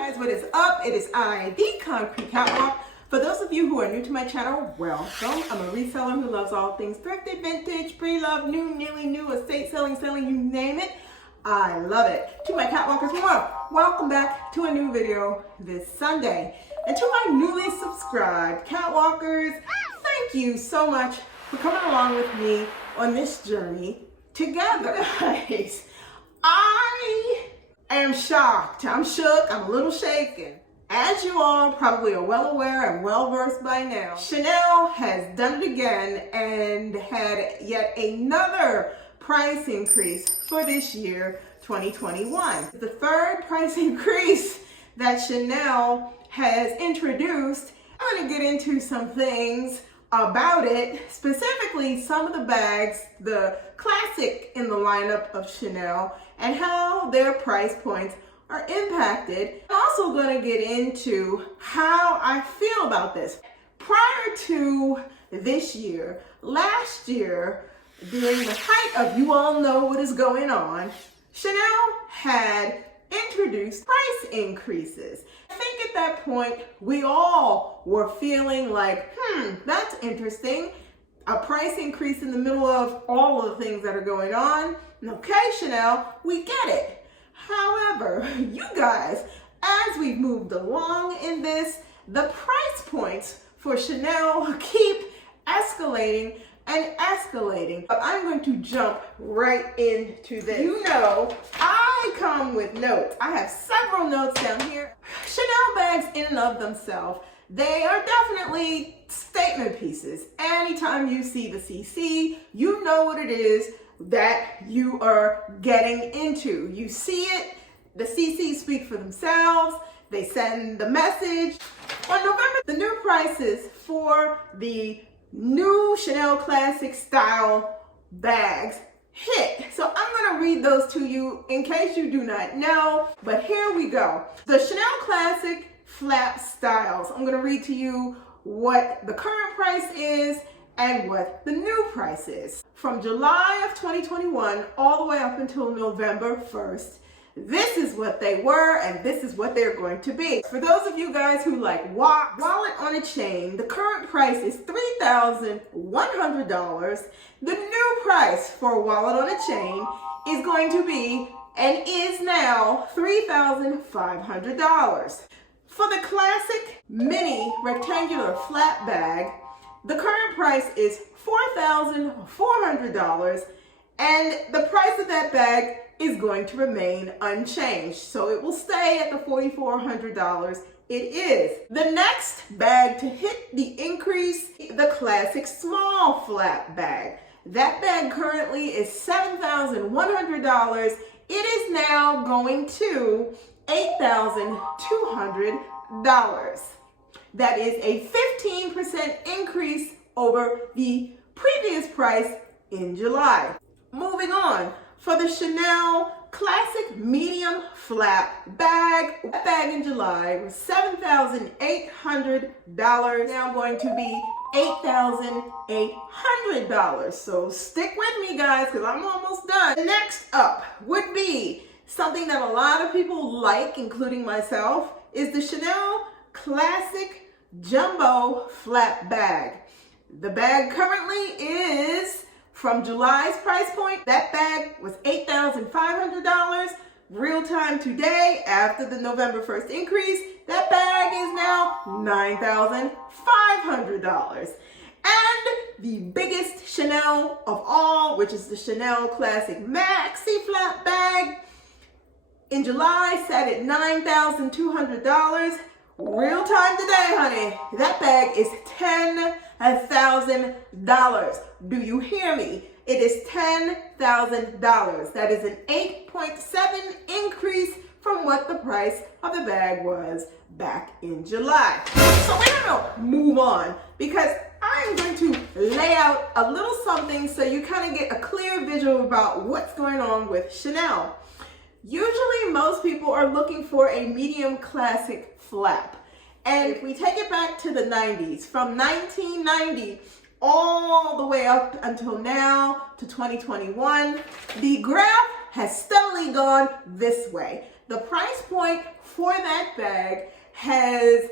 guys, what is up? It is I, the Concrete Catwalk. For those of you who are new to my channel, welcome. I'm a reseller who loves all things thrifted, vintage, pre-loved, new, nearly new, estate selling, you name it. I love it. To my Catwalkers, welcome back to a new video this Sunday. And to my newly subscribed Catwalkers, thank you so much for coming along with me on this journey together. Guys, I am shocked. I'm shook. I'm a little shaken. As you all probably are well aware and well versed by now, Chanel has done it again and had yet another price increase for this year, 2021. The third price increase that Chanel has introduced. I'm going to get into some things about it, specifically some of the bags, the classic in the lineup of Chanel, and how their price points are impacted. I'm also going to get into how I feel about this. Prior to this year, last year, during the height of you all know what is going on, Chanel had introduced price increases. I think at that point, we all were feeling like, that's interesting. A price increase in the middle of all of the things that are going on. Okay, Chanel, we get it. However, you guys, as we've moved along in this, the price points for Chanel keep escalating and escalating. I'm going to jump right into this. You know, I come with notes. I have several notes down here. Chanel bags in and of themselves, they are definitely statement pieces. Anytime you see the CC, you know what it is that you are getting into. You see it, the CCs speak for themselves, they send the message. On November, the new prices for the new Chanel Classic style bags hit. So I'm going to read those to you in case you do not know, but here we go. The Chanel Classic flap styles. I'm going to read to you what the current price is and what the new price is. From July of 2021 all the way up until November 1st, this is what they were and this is what they're going to be. For those of you guys who like wallet on a chain, the current price is $3,100. The new price for a wallet on a chain is going to be and is now $3,500. For the classic mini rectangular flat bag, the current price is $4,400, and the price of that bag is going to remain unchanged. So it will stay at the $4,400 it is. The next bag to hit the increase, the classic small flat bag. That bag currently is $7,100. It is now going to $8,200. That is a 15% increase over the previous price in July. Moving on, for the Chanel Classic Medium Flap Bag, that bag in July was $7,800, now going to be $8,800. So stick with me, guys, because I'm almost done. Next up would be something that a lot of people like, including myself, is the Chanel Classic Jumbo Flat Bag. The bag currently is, from July's price point, that bag was $8,500. Real time today, after the November 1st increase, that bag is now $9,500. And the biggest Chanel of all, which is the Chanel Classic Maxi Flat Bag, in July sat at $9,200. Real time today, honey, that bag is $10,000. Do you hear me? It is $10,000. That is an 8.7 increase from what the price of the bag was back in July. So we're gonna move on because I am going to lay out a little something so you kind of get a clear visual about what's going on with Chanel. Usually most people are looking for a medium classic flap. And if we take it back to the 90s, from 1990 all the way up until now to 2021, the graph has steadily gone this way. The price point for that bag has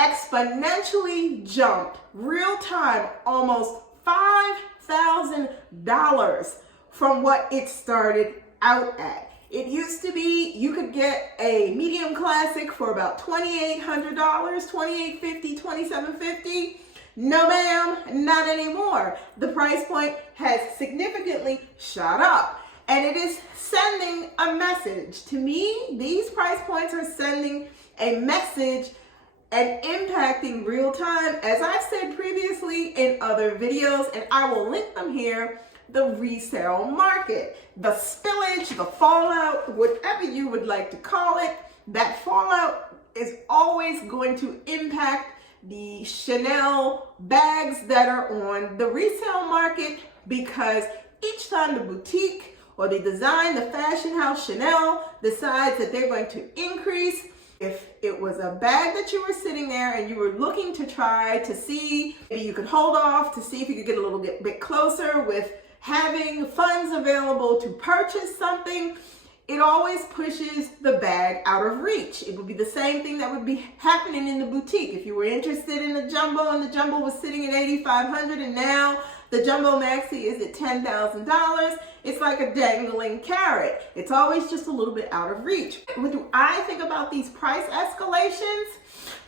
exponentially jumped, real time, almost $5,000 from what it started out at. It used to be you could get a medium classic for about $2,800, $2,850, $2,750. No ma'am, not anymore. The price point has significantly shot up, and it is sending a message. To me, these price points are sending a message and impacting real time, as I've said previously in other videos, and I will link them here, the resale market. The spillage, the fallout, whatever you would like to call it, that fallout is always going to impact the Chanel bags that are on the resale market, because each time the boutique or the design, the fashion house Chanel decides that they're going to increase, if it was a bag that you were sitting there and you were looking to try to see, maybe you could hold off to see if you could get a little bit closer with having funds available to purchase something, it always pushes the bag out of reach. It would be the same thing that would be happening in the boutique. If you were interested in a jumbo and the jumbo was sitting at $8,500 and now the jumbo maxi is at $10,000, it's like a dangling carrot. It's always just a little bit out of reach. What do I think about these price escalations?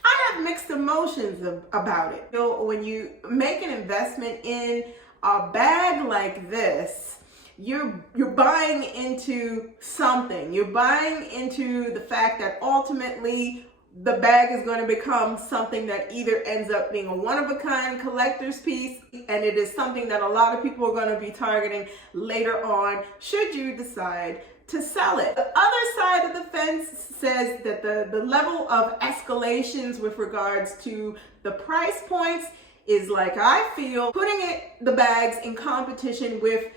I have mixed emotions about it. You know, when you make an investment in a bag like this, you're buying into something. You're buying into the fact that ultimately the bag is going to become something that either ends up being a one-of-a-kind collector's piece, and it is something that a lot of people are going to be targeting later on should you decide to sell it. The other side of the fence says that the level of escalations with regards to the price points is, like I feel, putting the bags in competition with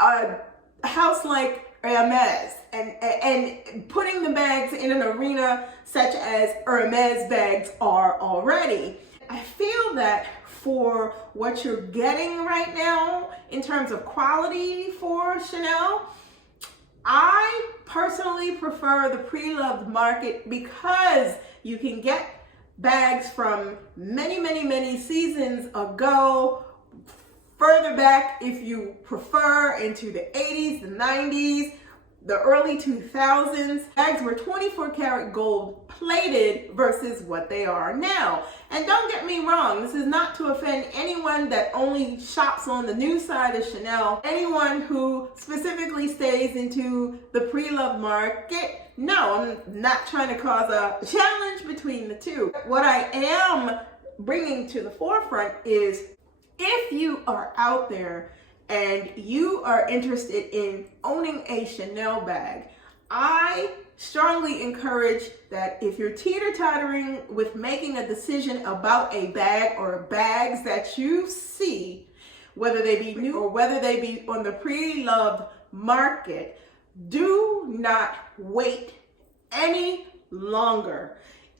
a house like Hermes and putting the bags in an arena such as Hermes bags are already. I feel that for what you're getting right now in terms of quality for Chanel, I personally prefer the pre-loved market, because you can get bags from many seasons ago, further back if you prefer, into the 80s, the 90s, the early 2000s. Bags were 24 karat gold plated versus what they are now. And don't get me wrong, this is not to offend anyone that only shops on the new side of Chanel, anyone who specifically stays into the pre-loved market. No, I'm not trying to cause a challenge between the two. What I am bringing to the forefront is, if you are out there and you are interested in owning a Chanel bag, I strongly encourage that if you're teeter-tottering with making a decision about a bag or bags that you see, whether they be new or whether they be on the pre-loved market, do not wait any longer.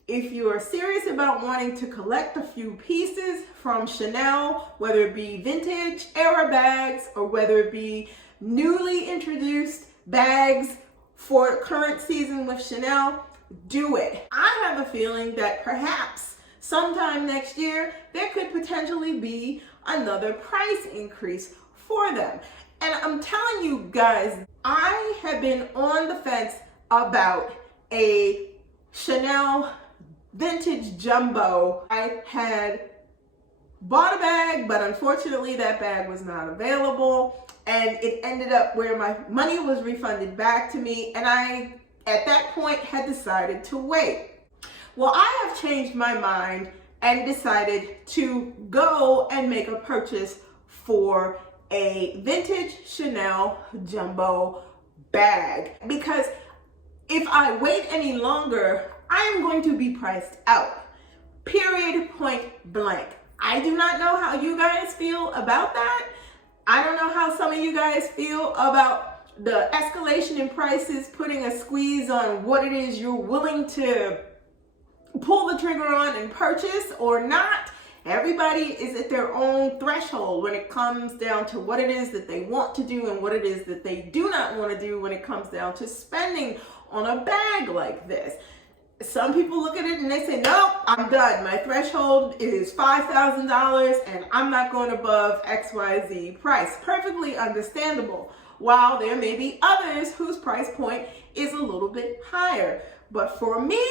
If you are serious about wanting to collect a few pieces from Chanel, whether it be vintage era bags or whether it be newly introduced bags for current season with Chanel, do it. I have a feeling that perhaps sometime next year, there could potentially be another price increase for them. And I'm telling you guys, I have been on the fence about a Chanel vintage jumbo. I had bought a bag, but unfortunately that bag was not available, and it ended up where my money was refunded back to me, and I, at that point, had decided to wait. Well, I have changed my mind and decided to go and make a purchase for a vintage Chanel jumbo bag, because if I wait any longer, I am going to be priced out. Period, point blank. I do not know how you guys feel about that. I don't know how some of you guys feel about the escalation in prices, putting a squeeze on what it is you're willing to pull the trigger on and purchase or not. Everybody is at their own threshold when it comes down to what it is that they want to do and what it is that they do not want to do when it comes down to spending on a bag like this. Some people look at it and they say, nope, I'm done. My threshold is $5,000 and I'm not going above XYZ price. Perfectly understandable. While there may be others whose price point is a little bit higher. But for me,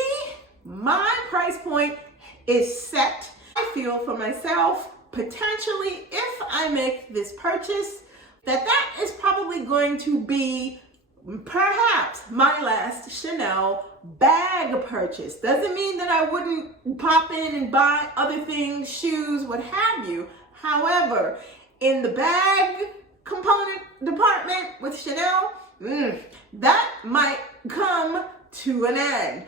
my price point is set. I feel for myself, potentially, if I make this purchase, that is probably going to be perhaps my last Chanel bag purchase. Doesn't mean that I wouldn't pop in and buy other things, shoes, what have you. However, in the bag component department with Chanel, that might come to an end.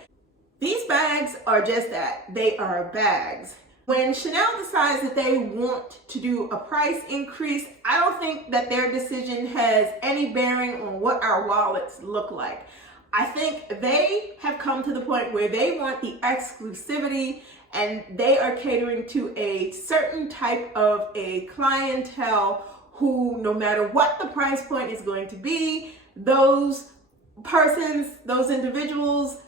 These bags are just that. They are bags. When Chanel decides that they want to do a price increase, I don't think that their decision has any bearing on what our wallets look like. I think they have come to the point where they want the exclusivity and they are catering to a certain type of a clientele who, no matter what the price point is going to be, those persons, those individuals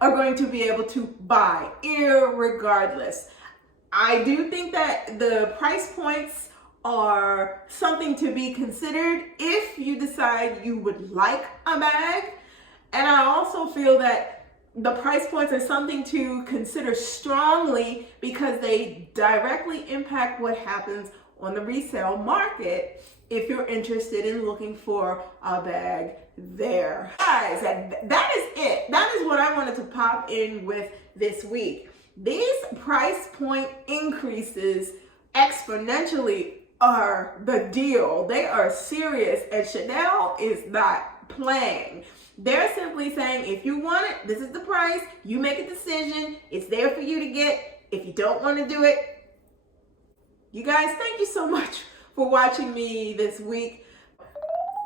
are going to be able to buy irregardless. I do think that the price points are something to be considered if you decide you would like a bag. And I also feel that the price points are something to consider strongly because they directly impact what happens on the resale market if you're interested in looking for a bag there. Guys, that is it. That is what I wanted to pop in with this week. These price point increases exponentially are the deal. They are serious, and Chanel is not playing. They're simply saying, if you want it, this is the price. You make a decision. It's there for you to get. If you don't want to do it, you guys, thank you so much for watching me this week.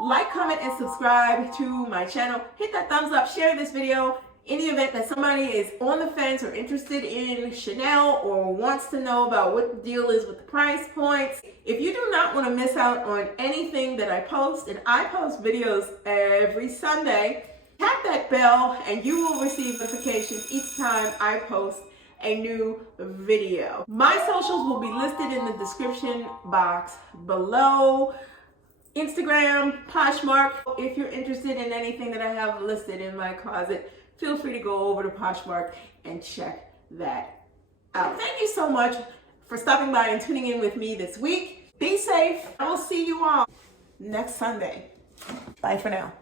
Like, comment, and subscribe to my channel. Hit that thumbs up. Share this video. In the event that somebody is on the fence or interested in Chanel or wants to know about what the deal is with the price points, if you do not want to miss out on anything that I post, and I post videos every Sunday, tap that bell and you will receive notifications each time I post a new video. My socials will be listed in the description box below. Instagram, Poshmark. If you're interested in anything that I have listed in my closet, feel free to go over to Poshmark and check that out. Thank you so much for stopping by and tuning in with me this week. Be safe. I will see you all next Sunday. Bye for now.